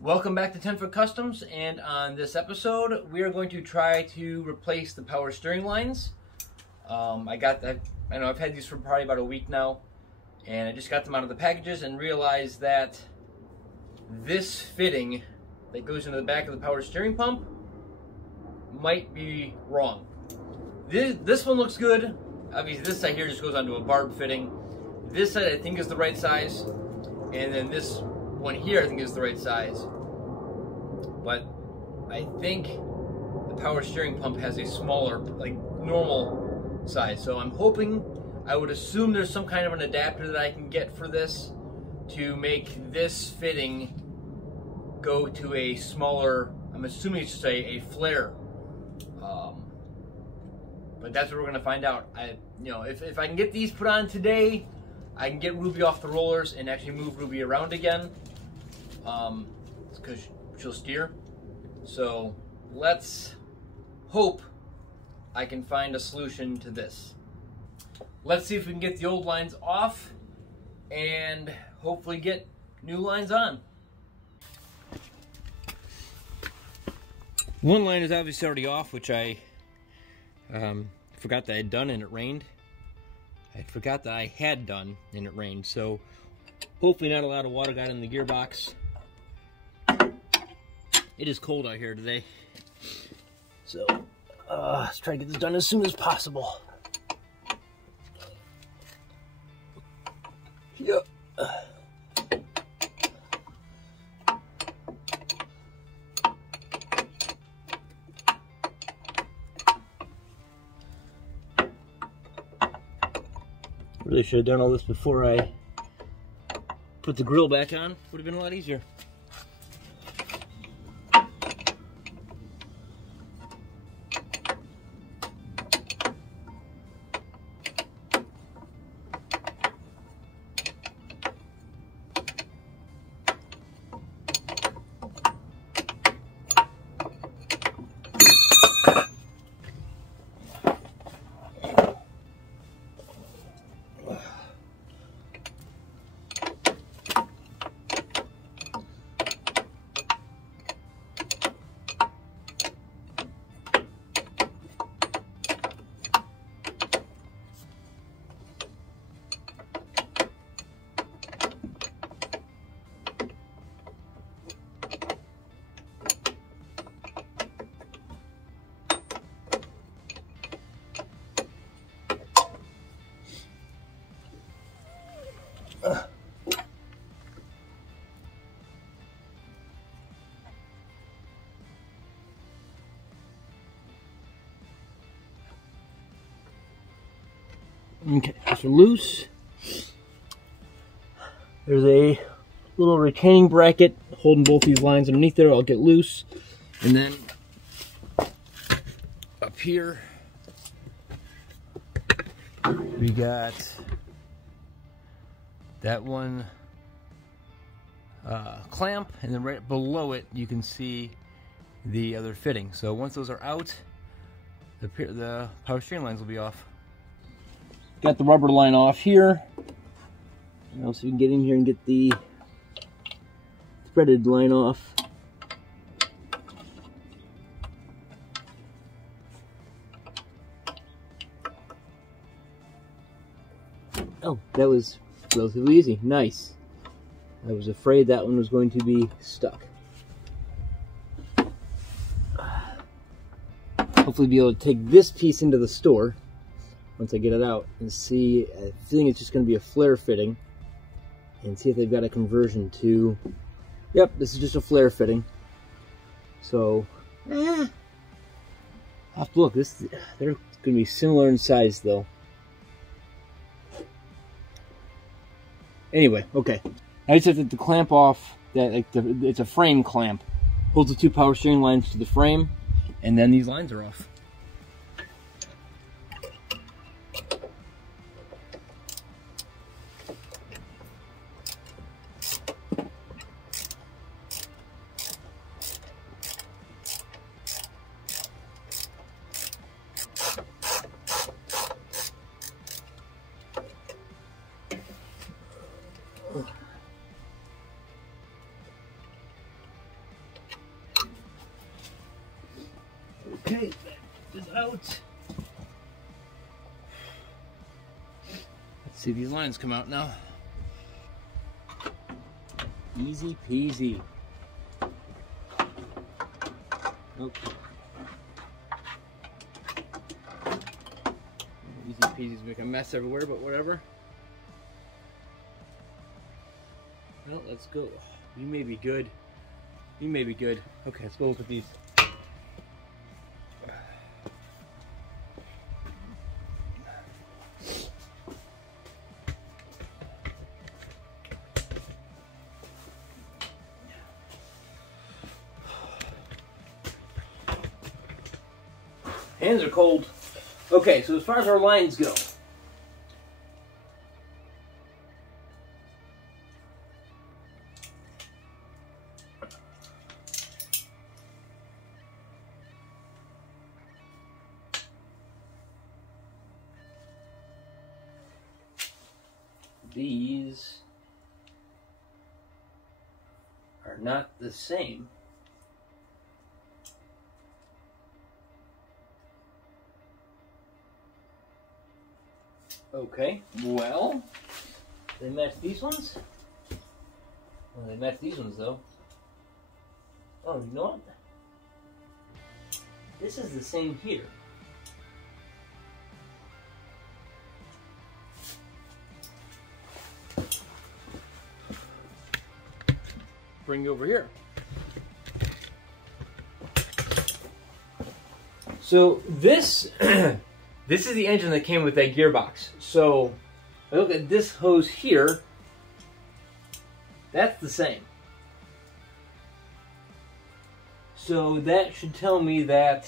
Welcome back to 10 Foot Customs, and on this episode we are going to try to replace the power steering lines. I know I've had these for probably about a week now, and I just got them out of the packages and realized that this fitting that goes into the back of the power steering pump might be wrong. This one looks good. Obviously this side here just goes onto a barb fitting. This side I think is the right size, and then this one here I think is the right size. But I think the power steering pump has a smaller, like normal size. So I'm hoping, I would assume there's some kind of an adapter that I can get for this to make this fitting go to a smaller, I'm assuming it's just a flare. But that's what we're gonna find out. If I can get these put on today, I can get Ruby off the rollers and actually move Ruby around again. Because she'll steer. So let's hope I can find a solution to this. Let's see if we can get the old lines off and hopefully get new lines on. One line is obviously already off, which I forgot that I had done and it rained. I forgot that I had done and it rained, so hopefully not a lot of water got in the gearbox. It is cold out here today, so let's try to get this done as soon as possible. Yep. Really should have done all this before I put the grill back on. Would have been a lot easier. Okay, these are loose. There's a little retaining bracket holding both these lines underneath there. I'll get loose. And then up here, we got that one clamp, and then right below it you can see the other fitting. So once those are out, the power steering lines will be off. Got the rubber line off here. So you can get in here and get the threaded line off. Oh, that was relatively easy. Nice. I was afraid that one was going to be stuck. Hopefully be able to take this piece into the store once I get it out and see. I think it's just going to be a flare fitting, and see if they've got a conversion to, yep, this is just a flare fitting. So I'll have to look. They're going to be similar in size though. Anyway, okay, I just have to clamp off that like it's a frame clamp. Holds the two power steering lines to the frame, and then these lines are off. Okay, that is out. Let's see these lines come out now. Easy peasy. Okay. Easy peasy's make a mess everywhere, but whatever. Well, let's go. You may be good. You may be good. Okay, let's go look at these. Hands are cold. Okay, so as far as our lines go, these are not the same. Okay, well, they match these ones? Well, they match these ones, though. Oh, you know what? This is the same here. Bring it over here. So this... This is the engine that came with that gearbox. So, I look at this hose here. That's the same. So that should tell me that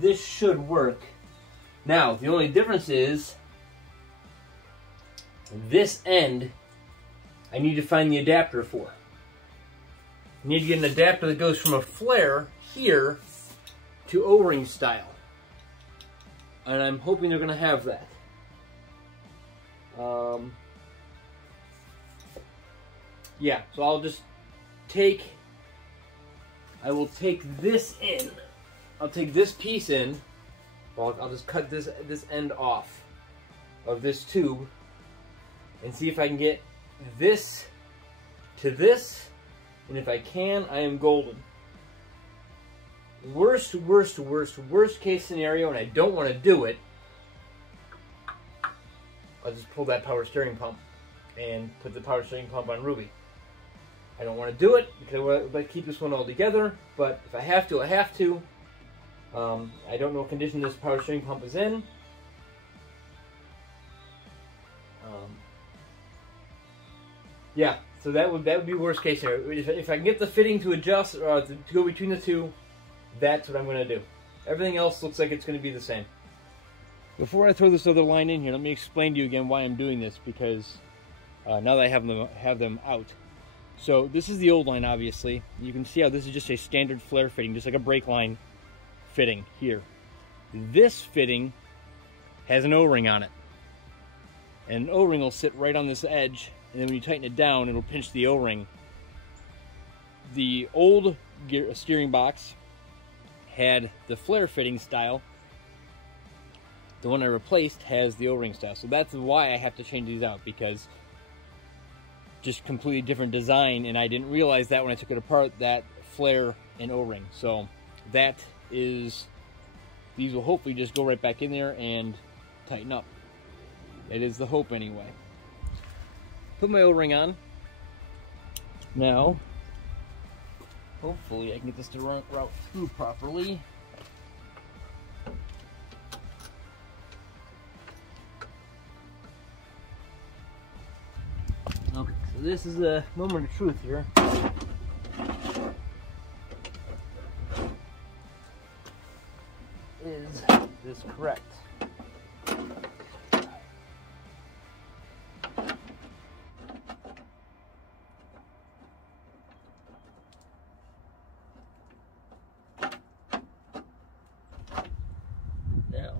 this should work. Now, the only difference is this end I need to find the adapter for. I need to get an adapter that goes from a flare here to O-ring style. And I'm hoping they're going to have that. Yeah, so I'll just take, I will take this in. I'll take this piece in. Well, I'll just cut this end off of this tube and see if I can get this to this. And if I can, I am golden. Worst case scenario, and I don't want to do it, I'll just pull that power steering pump and put the power steering pump on Ruby. I don't want to do it because I want to keep this one all together, but if I have to, I have to. I don't know what condition this power steering pump is in. Yeah, so that would be worst case scenario. If I can get the fitting to adjust or to go between the two, that's what I'm going to do. Everything else looks like it's going to be the same. Before I throw this other line in here, let me explain to you again why I'm doing this, because now that I have them out. So this is the old line, obviously. You can see how this is just a standard flare fitting, just like a brake line fitting here. This fitting has an O-ring on it. And an O-ring will sit right on this edge, and then when you tighten it down, it'll pinch the O-ring. The old steering box had the flare fitting style. The one I replaced has the O-ring style. So that's why I have to change these out, because just completely different design, and I didn't realize that when I took it apart, that flare and O-ring. So that is, these will hopefully just go right back in there and tighten up. It is the hope anyway. Put my O-ring on. Now, hopefully I can get this to route through properly. So this is a moment of truth here. Is this correct? Now,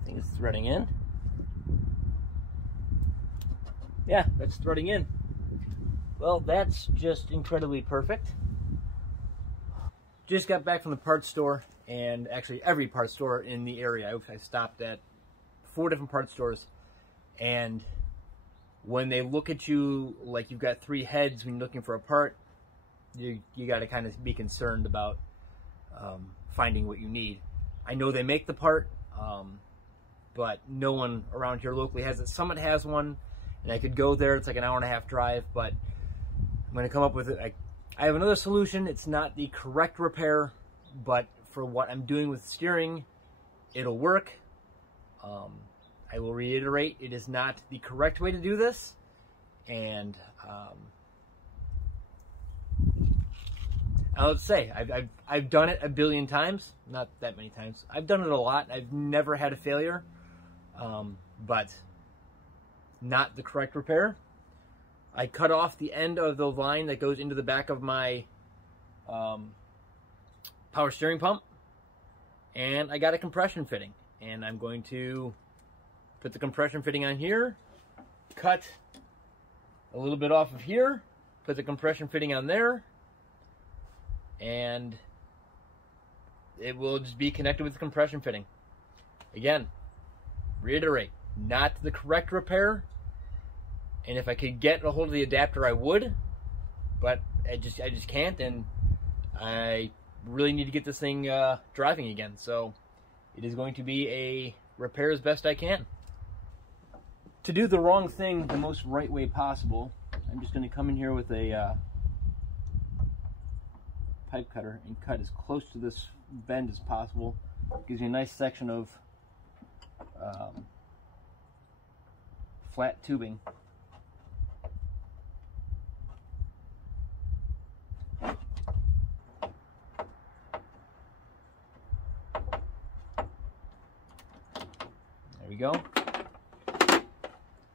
I think it's threading in. Yeah, that's threading in. Well, that's just incredibly perfect. Just got back from the parts store, and actually every parts store in the area. I stopped at 4 different parts stores, and when they look at you like you've got 3 heads when you're looking for a part, you got to kind of be concerned about finding what you need. I know they make the part, but no one around here locally has it. Summit has one, and I could go there. It's like an 1.5-hour drive, but I'm going to come up with it. I have another solution. It's not the correct repair, but for what I'm doing with steering, it'll work. I will reiterate, it is not the correct way to do this, and I would say I've done it a billion times, not that many times. I've done it a lot. I've never had a failure, but not the correct repair. I cut off the end of the line that goes into the back of my power steering pump, and I got a compression fitting, and I'm going to put the compression fitting on here, cut a little bit off of here, put the compression fitting on there, and it will just be connected with the compression fitting. Again, reiterate, not the correct repair. And if I could get a hold of the adapter, I would, but I just can't, and I really need to get this thing driving again. So it is going to be a repair as best I can. To do the wrong thing the most right way possible, I'm just going to come in here with a pipe cutter and cut as close to this bend as possible. Gives you a nice section of flat tubing. There we go.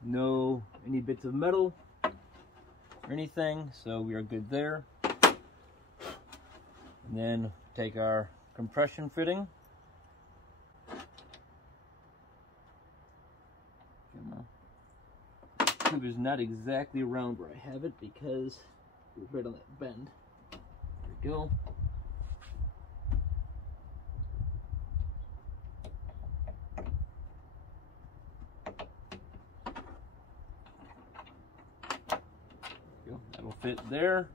No any bits of metal or anything, so we are good there. And then take our compression fitting. The tube is not exactly around where I have it because it's right on that bend. There we go. That'll fit there.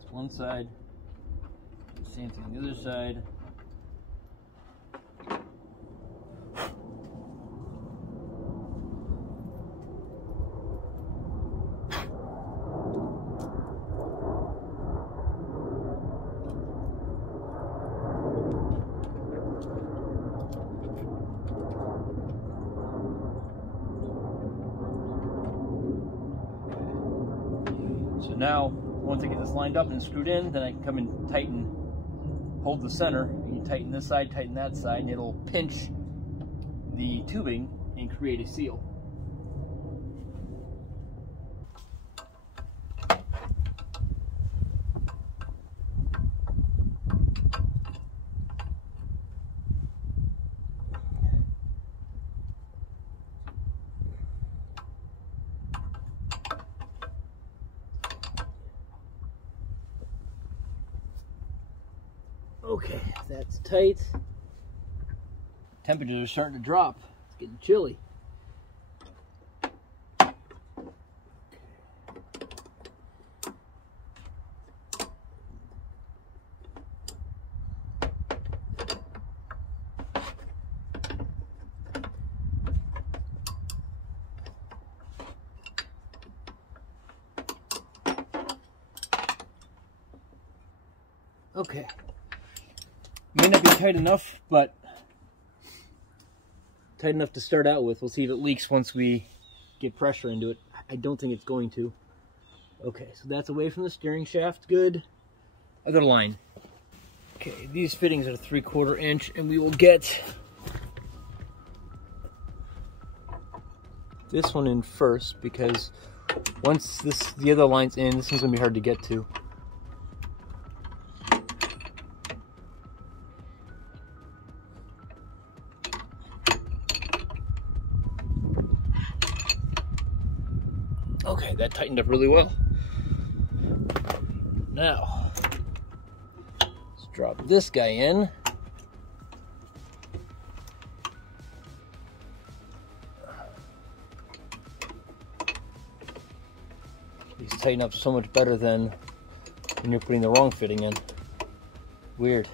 That's one side. Same thing on the other side. So now, once I get this lined up and screwed in, then I can come and tighten, hold the center. You can tighten this side, tighten that side, and it'll pinch the tubing and create a seal. Okay, that's tight. Temperatures are starting to drop. It's getting chilly. Okay. May not be tight enough, but tight enough to start out with. We'll see if it leaks once we get pressure into it. I don't think it's going to. Okay, so that's away from the steering shaft. Good. Other line. Okay, these fittings are 3/4 inch, and we will get this one in first, because once the other line's in, this one's gonna be hard to get to. Okay, that tightened up really well. Now, let's drop this guy in. These tighten up so much better than when you're putting the wrong fitting in. Weird.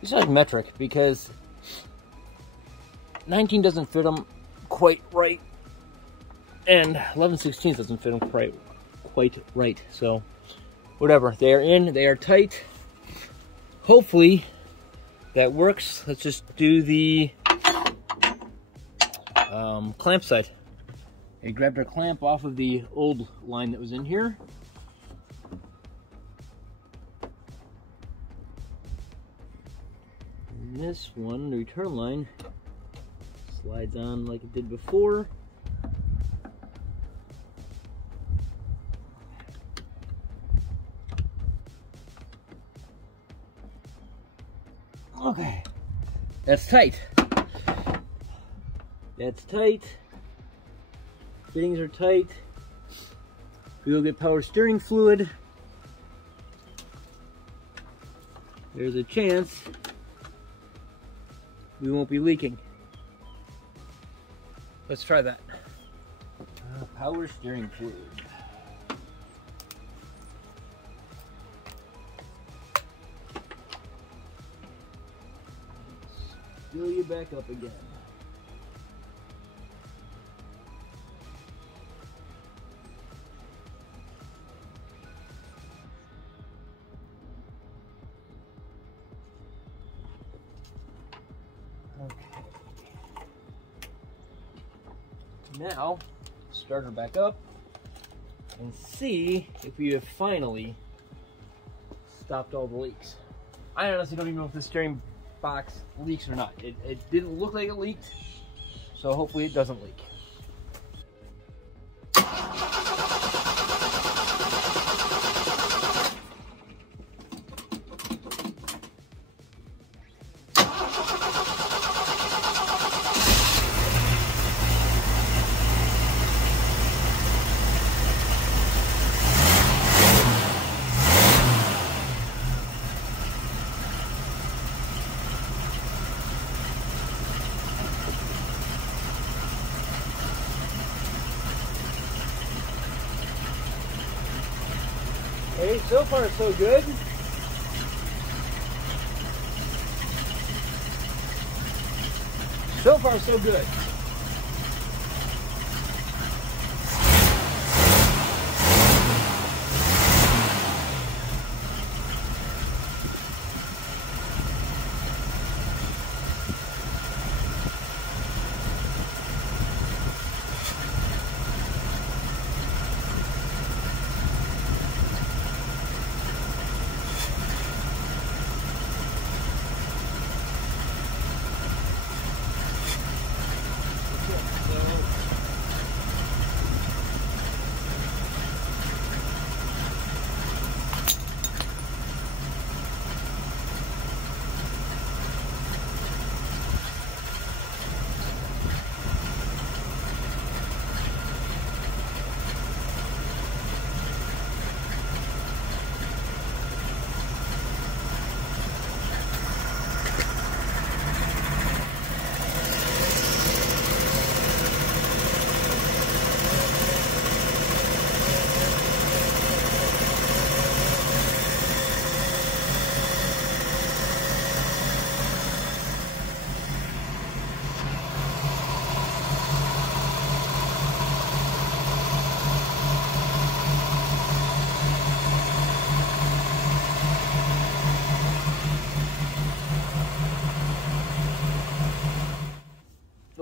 These are like metric, because 19 doesn't fit them quite right, and 11/16 doesn't fit them quite right. So whatever, they are in, they are tight. Hopefully that works. Let's just do the clamp side. I grabbed our clamp off of the old line that was in here. And this one, the return line, slides on like it did before. Okay, that's tight. That's tight. Fittings are tight. We will get power steering fluid. There's a chance we won't be leaking. Let's try that. Power steering fluid. Fill you back up again. Okay. Now, start her back up and see if we have finally stopped all the leaks. I honestly don't even know if the steering box leaks or not. It didn't look like it leaked, so hopefully it doesn't leak. Okay, so far so good. So far so good.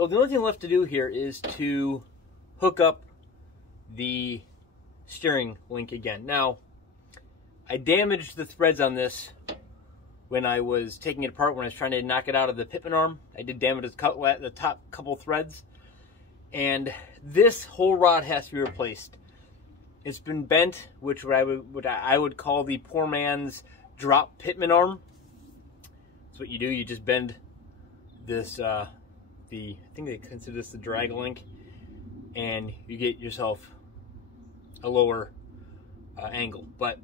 Well, the only thing left to do here is to hook up the steering link again. Now, I damaged the threads on this when I was taking it apart, when I was trying to knock it out of the pitman arm. I did damage the top couple threads, and this whole rod has to be replaced. It's been bent, which I would call the poor man's drop pitman arm. That's what you do. You just bend this, I think they consider this the drag link, and you get yourself a lower angle. But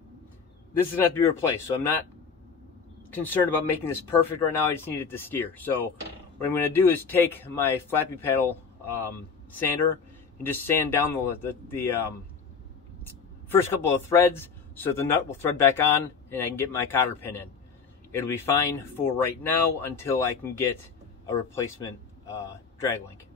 this is going to have to be replaced, so I'm not concerned about making this perfect right now. I just need it to steer. So what I'm going to do is take my flappy paddle sander and just sand down the first couple of threads so the nut will thread back on and I can get my cotter pin in. It'll be fine for right now until I can get a replacement drag link.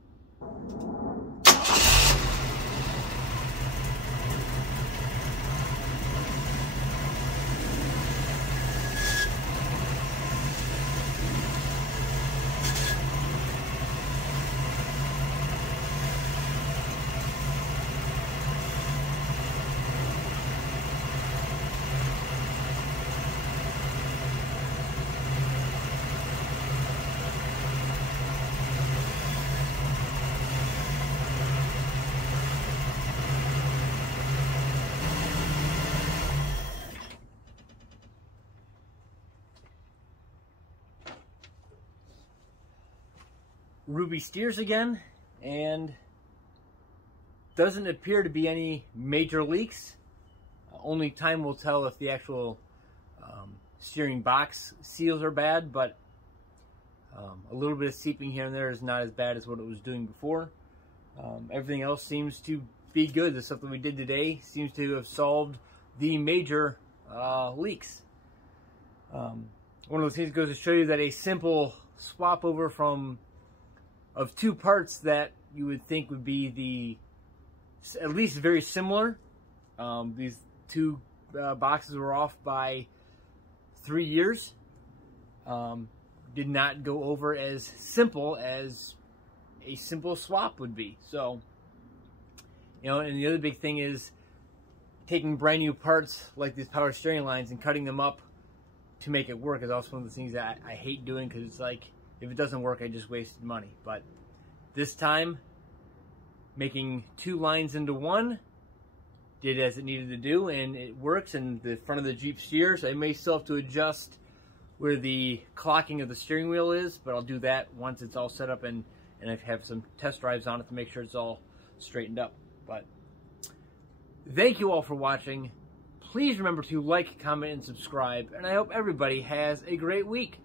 Ruby steers again, and doesn't appear to be any major leaks. Only time will tell if the actual steering box seals are bad, but a little bit of seeping here and there is not as bad as what it was doing before. Everything else seems to be good. The stuff that we did today seems to have solved the major leaks. One of those things goes to show you that a simple swap over of two parts that you would think would be at least very similar. These two boxes were off by 3 years. Did not go over as simple as a simple swap would be. So, you know, and the other big thing is taking brand new parts like these power steering lines and cutting them up to make it work is also one of the things that I hate doing, because it's like, if it doesn't work, I just wasted money. But this time, making two lines into one did as it needed to do, and it works, and the front of the Jeep steers. I may still have to adjust where the clocking of the steering wheel is, but I'll do that once it's all set up and I have some test drives on it to make sure it's all straightened up. But thank you all for watching. Please remember to like, comment, and subscribe, and I hope everybody has a great week.